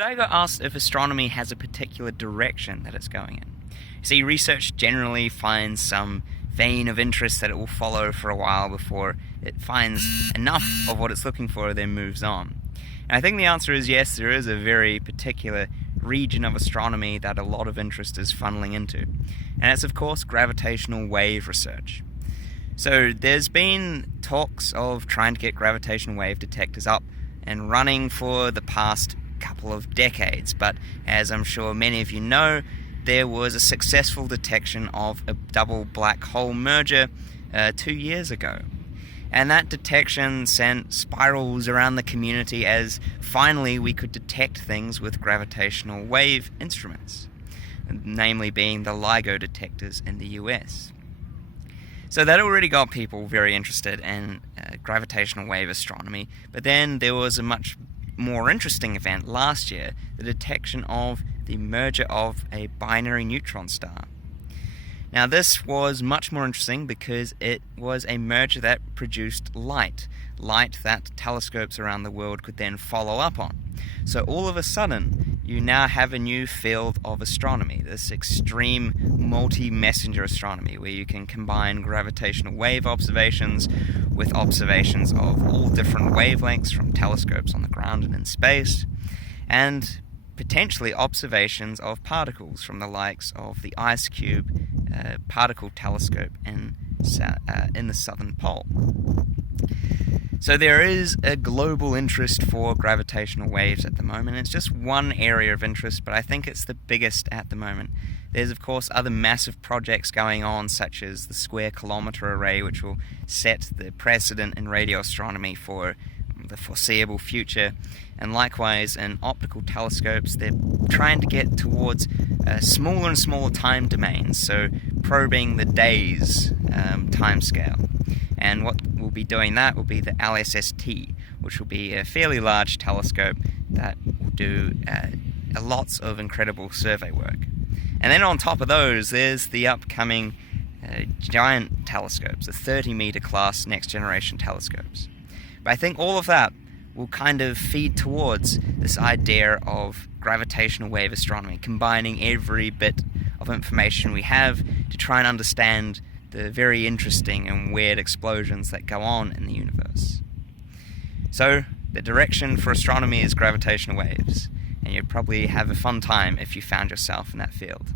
I got asked if astronomy has a particular direction that it's going in. See, research generally finds some vein of interest that it will follow for a while before it finds enough of what it's looking for, then moves on. And I think the answer is yes, there is a very particular region of astronomy that a lot of interest is funneling into. And it's, of course, gravitational wave research. So there's been talks of trying to get gravitational wave detectors up and running for the past couple of decades, but as I'm sure many of you know, there was a successful detection of a double black hole merger 2 years ago. And that detection sent spirals around the community as finally we could detect things with gravitational wave instruments, namely being the LIGO detectors in the US. So that already got people very interested in gravitational wave astronomy, but then there was a much more interesting event last year, the detection of the merger of a binary neutron star. Now this was much more interesting because it was a merger that produced light that telescopes around the world could then follow up on. So all of a sudden, you now have a new field of astronomy, this extreme multi-messenger astronomy, where you can combine gravitational wave observations with observations of all different wavelengths from telescopes on the ground and in space, and potentially observations of particles from the likes of the IceCube particle telescope in the southern pole. So there is a global interest for gravitational waves at the moment. It's just one area of interest, but I think it's the biggest at the moment. There's of course other massive projects going on, such as the Square Kilometre Array, which will set the precedent in radio astronomy for the foreseeable future, and likewise in optical telescopes they're trying to get towards smaller and smaller time domains, so probing the days timescale. And what will be doing that will be the LSST, which will be a fairly large telescope that will do lots of incredible survey work. And then on top of those, there's the upcoming giant telescopes, the 30-meter class next generation telescopes. But I think all of that will kind of feed towards this idea of gravitational wave astronomy, combining every bit of information we have to try and understand the very interesting and weird explosions that go on in the universe. So, the direction for astronomy is gravitational waves, and you'd probably have a fun time if you found yourself in that field.